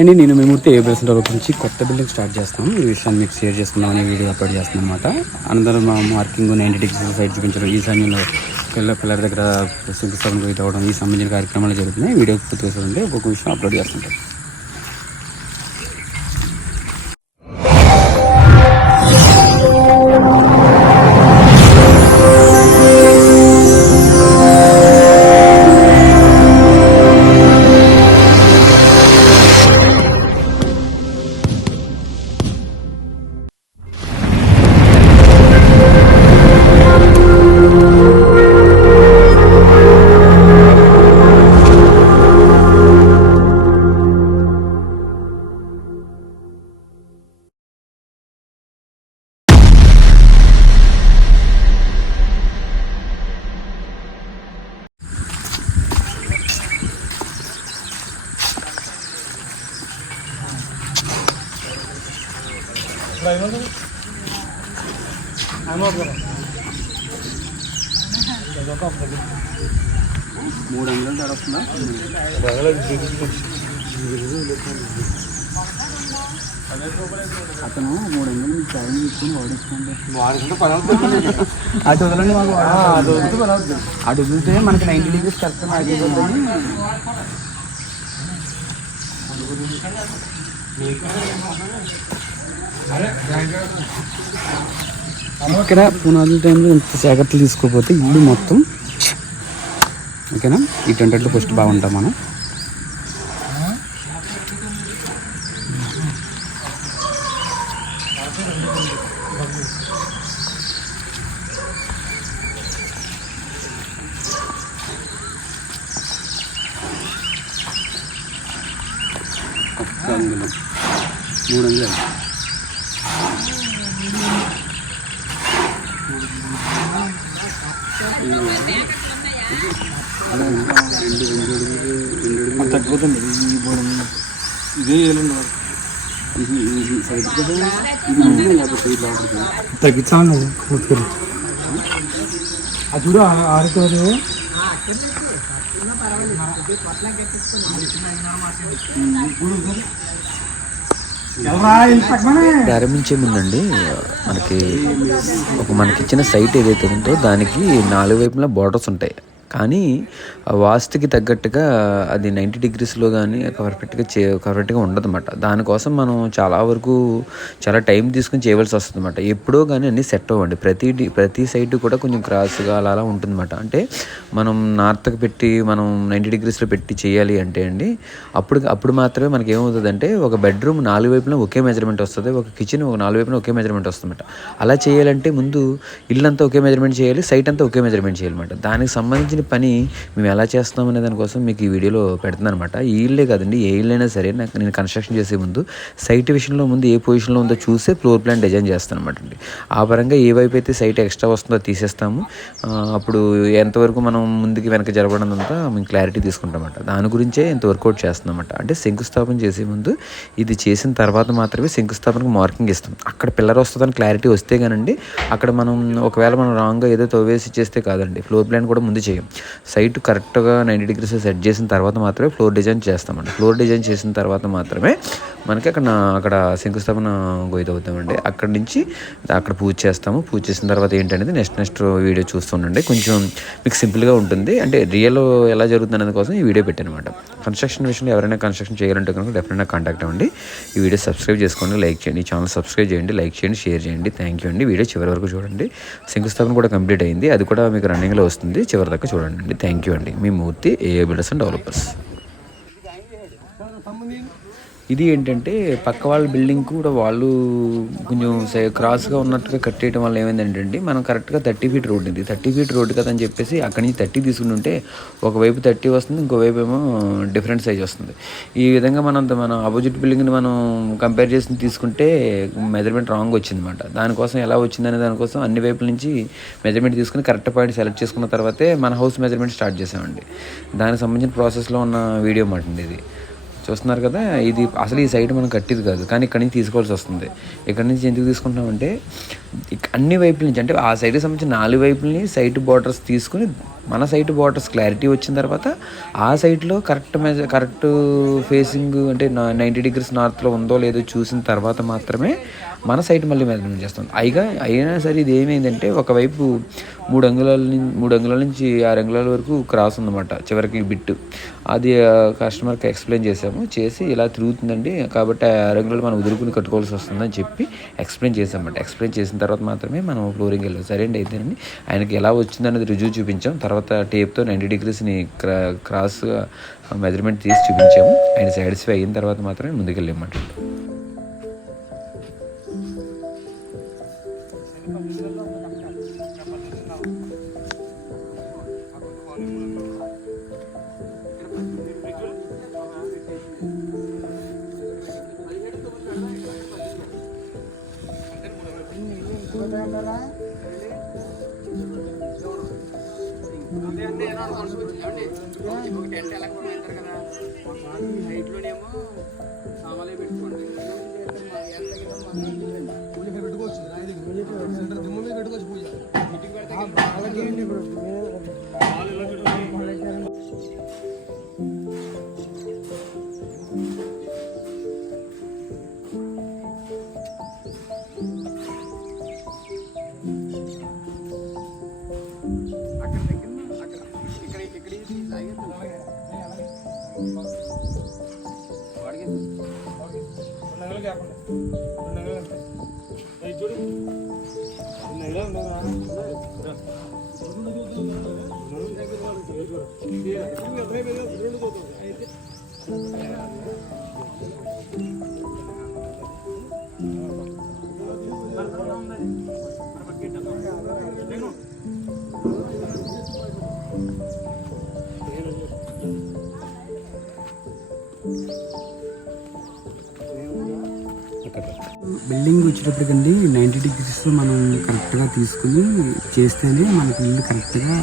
అండి నేను మేమూర్తి ABS develop నుంచి కొత్త బిల్డింగ్ స్టార్ట్ చేస్తాం. ఈ విషయాన్ని మీకు షేర్ చేసుకుందామని వీడియో అప్లోడ్ చేస్తున్నాం అనమాట. అనంతరం మా మార్కింగ్ 90 డిగ్రీస్ సైడ్ చూపించడం, ఈ సమయంలో పిల్లల దగ్గర శంకుస్థాపన పోయి తవ్వడం, ఈ సంబంధించిన కార్యక్రమాలు జరుగుతున్నాయి. వీడియో పూర్తిగా చూడండి, ఒక్కొక్క విషయం అప్లోడ్ చేస్తుంటాం. అతను 300 నుంచి టైం తీసుకుని ఓడిస్తుంది. అటు వదలండి, మాకు అటు వదిలితే మనకి 90 డిగ్రీస్ కరెక్ట్ అయిపోతుంది. ఇక్కడ పునాదుల టైంలో ఇంత జాగ్రత్తలు తీసుకోకపోతే ఇల్లు మొత్తం ఓకేనా. ఈ టెంటెడ్లో ఫస్ట్ బాగుంటాం మనం. అంగుళం 3 అంగుళాలు. తగ్గిపోతుంది ఇదే తగ్గించాను పూర్తిగా. అది చూడ ఆడుకోదు. ప్రారంభించే ముందండి మనకి ఇచ్చిన సైట్ ఏదైతే ఉందో దానికి 4 వైపులా బార్డర్స్ ఉంటాయి. కానీ ఆ వాస్తుకి తగ్గట్టుగా అది 90 డిగ్రీస్లో కానీ కరెక్ట్గా ఉండదు అన్నమాట. దానికోసం మనం చాలా టైం తీసుకుని చేయవలసి వస్తుంది అన్నమాట. ఎప్పుడో కానీ అన్నీ సెట్ అవ్వండి. ప్రతి సైడ్ కూడా కొంచెం క్రాస్గా అలా ఉంటుందన్నమాట. అంటే మనం నార్త్కి పెట్టి మనం 90 డిగ్రీస్లో పెట్టి చేయాలి అంటే అండి అప్పుడు మాత్రమే మనకి ఏమవుతుందంటే ఒక బెడ్రూమ్ 4 వైపులా ఒకే మెజర్మెంట్ వస్తుంది, ఒక కిచెన్ 4 వైపులా ఒకే మెజర్మెంట్ వస్తుందన్నమాట. అలా చేయాలంటే ముందు ఇల్లంతా ఒకే మెజర్మెంట్ చేయాలి, సైట్ అంతా ఒకే మెజర్మెంట్ చేయాలన్నమాట. దానికి సంబంధించిన పని మేము ఎలా చేస్తాం అనే దానికోసం మీకు ఈ వీడియోలో పెడుతున్నాను అనమాట. ఈ ఇల్లే కాదండి, ఏ ఇల్లైనా సరే నేను కన్స్ట్రక్షన్ చేసే ముందు సైట్ విషయంలో ముందు ఏ పొజిషన్లో ఉందో చూసే ఫ్లోర్ ప్లాన్ డిజైన్ చేస్తాను అనమాట అండి. ఆ పరంగా ఏ వైపు అయితే సైట్ ఎక్స్ట్రా వస్తుందో తీసేస్తాము. అప్పుడు ఎంతవరకు మనం ముందుకి వెనక జరగడంతా మేము క్లారిటీ తీసుకుంటామన్నమాట. దాని గురించే ఇంత వర్కౌట్ చేస్తున్నాం అన్నమాట. అంటే శంకుస్థాపన చేసే ముందు ఇది చేసిన తర్వాత మాత్రమే శంకుస్థాపనకు మార్కింగ్ ఇస్తాం. అక్కడ పిల్లర్ వస్తుందని క్లారిటీ వస్తే కానండి అక్కడ ఒకవేళ మనం రాంగ్గా ఏదో తవ్వేసి చేస్తే కాదండి, ఫ్లోర్ ప్లాన్ కూడా ముందు చేయం. సైట్ కరెక్ట్గా 90 డిగ్రీస్ సెట్ చేసిన తర్వాత మాత్రమే ఫ్లోర్ డిజైన్ చేస్తామండి. ఫ్లోర్ డిజైన్ చేసిన తర్వాత మాత్రమే మనకి అక్కడ శంకుస్థాపన గోయితవుతామండి. అక్కడి నుంచి అక్కడ పూజ చేస్తాము. పూజ చేసిన తర్వాత ఏంటనేది నెక్స్ట్ వీడియో చూస్తుండండి. కొంచెం మీకు సింపుల్గా ఉంటుంది. అంటే రియల్ ఎలా జరుగుతుంది అనేది కోసం ఈ వీడియో పెట్టాను అనమాట. కన్స్ట్రక్షన్ విషయంలో ఎవరైనా కన్స్ట్రక్షన్ చేయాలంటే కనుక డెఫినెట్గా కాంటాక్ట్ అవ్వండి. ఈ వీడియో సబ్స్క్రైబ్ చేసుకోండి, లైక్ చేయండి, ఈ ఛానల్ సబ్స్క్రైబ్ చేయండి, లైక్ చేయండి, షేర్ చేయండి. థ్యాంక్ యూ అండి. వీడియో చివరి వరకు చూడండి. శంకుస్థాపన కూడా కంప్లీట్ అయింది, అది కూడా మీకు రన్నింగ్లో వస్తుంది. చివరి దాకా చూడండి. థ్యాంక్ యూ అండి. మీ మూర్తి ఏఏ బిల్డర్స్ అండ్ డెవలపర్స్. ఇది ఏంటంటే పక్క వాళ్ళ బిల్డింగ్ కూడా వాళ్ళు కొంచెం క్రాస్గా ఉన్నట్టుగా కట్టేయడం వల్ల ఏమైందంటే మనం కరెక్ట్గా 30 ఫీట్ రోడ్ ఇది 30 ఫీట్ రోడ్ కదా అని చెప్పేసి అక్కడి నుంచి 30 తీసుకుని ఉంటే ఒకవైపు 30 వస్తుంది, ఇంకోవైపు ఏమో డిఫరెంట్ సైజ్ వస్తుంది. ఈ విధంగా మన ఆపోజిట్ బిల్డింగ్ని మనం కంపేర్ చేసి తీసుకుంటే మెజర్మెంట్ రాంగ్ వచ్చిందన్నమాట. దానికోసం ఎలా వచ్చిందనే దానికోసం అన్ని వైపుల నుంచి మెజర్మెంట్ తీసుకుని కరెక్ట్ పాయింట్ సెలెక్ట్ చేసుకున్న తర్వాతే మన హౌస్ మెజర్మెంట్ స్టార్ట్ చేసామండి. దానికి సంబంధించిన ప్రాసెస్లో ఉన్న వీడియో మాట ఇది చూస్తున్నారు కదా. ఇది అసలు ఈ సైట్ మనం కట్టేది కాదు, కానీ ఇక్కడి నుంచి తీసుకోవాల్సి వస్తుంది. ఇక్కడి నుంచి ఎందుకు తీసుకుంటామంటే అన్ని వైపుల నుంచి అంటే ఆ సైడ్కి సంబంధించిన 4 వైపులని సైట్ బార్డర్స్ తీసుకుని మన సైట్ బార్డర్స్ క్లారిటీ వచ్చిన తర్వాత ఆ సైట్లో కరెక్ట్ ఫేసింగ్ అంటే 90 డిగ్రీస్ నార్త్లో ఉందో లేదో చూసిన తర్వాత మాత్రమే మన సైట్ మళ్ళీ మెజర్మెంట్ చేస్తాం. అయినా సరే ఇది ఏమైందంటే ఒకవైపు 3 అంగుళాల నుంచి 6 అంగుళాల వరకు క్రాస్ ఉందన్నమాట చివరికి బిట్టు. అది కస్టమర్కి ఎక్స్ప్లెయిన్ చేసి ఇలా తిరుగుతుందండి కాబట్టి 6 అంగుళాలు మనం వదులుకుని కట్టుకోవాల్సి వస్తుందని చెప్పి ఎక్స్ప్లెయిన్ చేసామన్నమాట. ఎక్స్ప్లెయిన్ చేసిన తర్వాత మాత్రమే మనం ఫ్లోరింగ్ వెళ్ళాం. సరే అండి అయితేనండి ఆయనకి ఎలా వచ్చిందనేది రివ్యూ చూపించాం. తర్వాత టేప్తో 90 డిగ్రీస్ని క్రాస్ మెజర్మెంట్ తీసి చూపించాము. ఆయన సాటిస్ఫై అయిన తర్వాత మాత్రమే ముందుకెళ్ళామన్నమాట. బిల్డింగ్ వచ్చేటప్పటికండి 90 డిగ్రీస్ మనం కరెక్ట్గా తీసుకుని చేస్తేనే మనకి ఇల్లు కరెక్ట్గా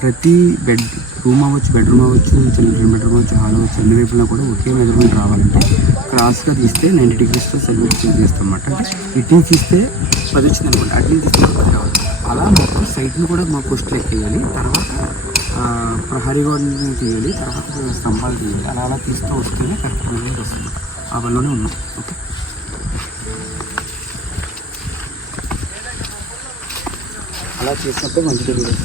ప్రతి రూమ్ అవ్వచ్చు, బెడ్రూమ్ అవ్వచ్చు, చిల్డ్రన్ బెడ్రూమ్ అవ్వచ్చు, హాల్ అవ్వచ్చు, అన్ని వైపులా కూడా ఒకే మెజర్మెంట్ రావాలంటే క్రాస్గా తీస్తే 90 డిగ్రీస్తో సెల్యూట్ తీస్తాం అన్నమాట. ఇటు తీస్తే 10 వచ్చింది అనుకోండి, అటు తీస్తే 10 రావాలి. అలా మొత్తం సైట్ని కూడా మా పోస్టులు ఎక్కేయాలి, తర్వాత ప్రహరీ గోడని తీయాలి, తర్వాత స్తంభాలు తీయాలి. అలా తీస్తూ వస్తేనే కరెక్ట్ మెజర్మెంట్ వస్తుంది. ఆ పనిలోనే ఉన్నాం. ఓకే, అలా చేసినప్పుడు మంచి డెలివరీ.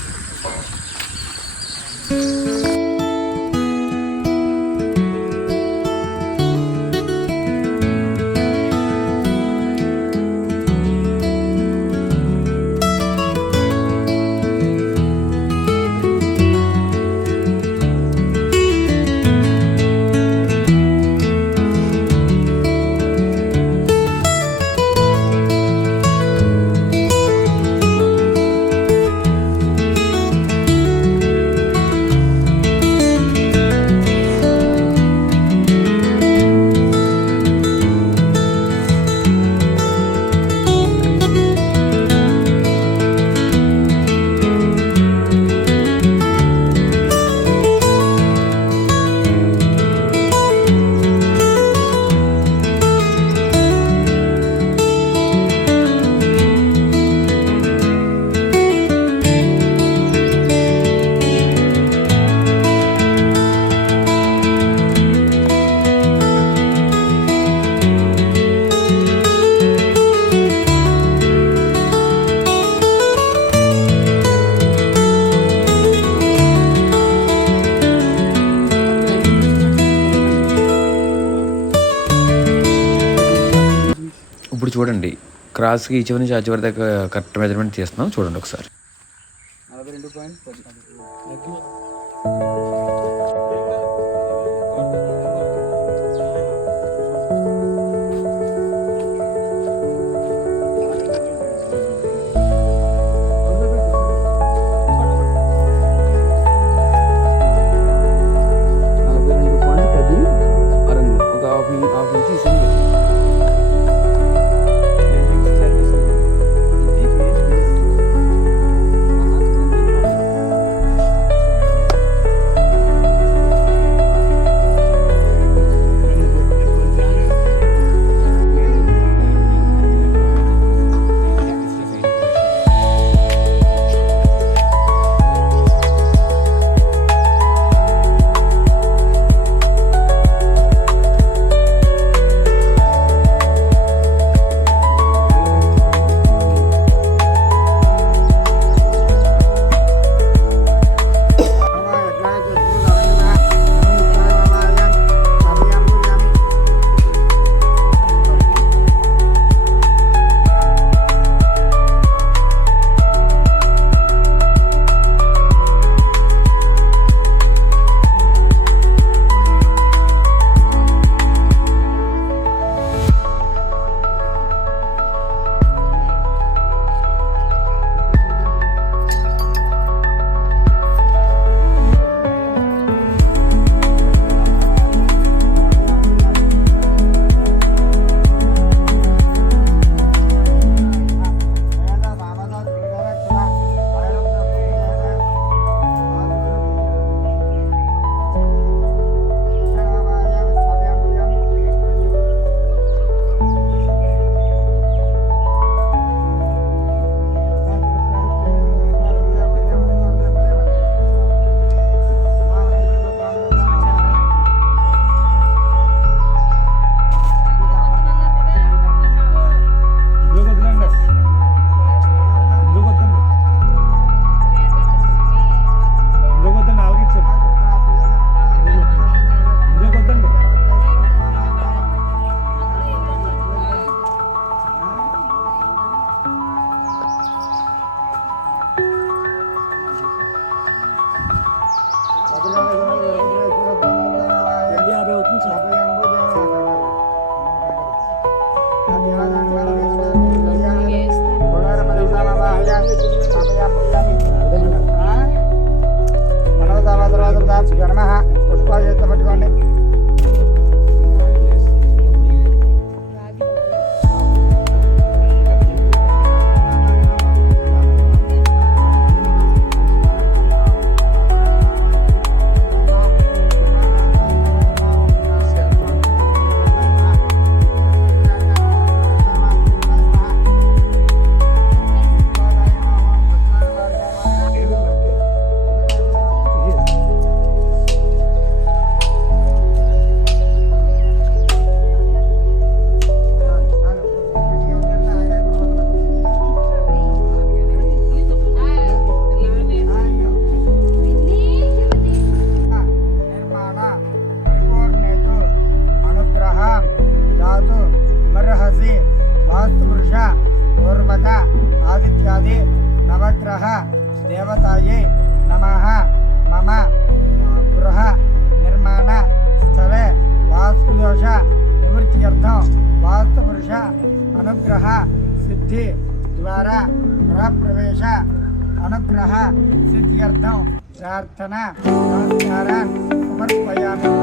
ఇప్పుడు చూడండి క్రాస్కి ఈ చివరి నుంచి ఆ చివరి దాకా కరెక్ట్ మెజర్మెంట్ తీస్తున్నాం. చూడండి ఒకసారి. 42.10. పుష్పాలు చేత పట్టుకోండి. ఆదిత్యాది నవగ్రహ దేవతాయే నమః. మమ గృహ నిర్మాణ స్థలే వాస్తుదోష నివృత్త్యర్థం వాస్తు పురుష అనుగ్రహ సిద్ధి ద్వారా గృహప్రవేశ అనుగ్రహ సిద్ధ్యర్థం ప్రార్థన నమస్కారాన్ సమర్పయామి.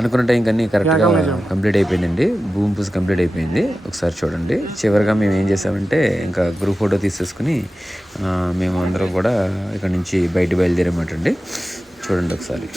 అనుకున్న టైం కన్నీ కరెక్ట్గా కంప్లీట్ అయిపోయిందండి. భూమి పూజ కంప్లీట్ అయిపోయింది. ఒకసారి చూడండి. చివరిగా మేము ఏం చేసామంటే ఇంకా గ్రూప్ ఫోటో తీసేసుకుని మేము అందరం కూడా ఇక్కడ నుంచి బయట బయలుదేరామట అండి. చూడండి ఒకసారి.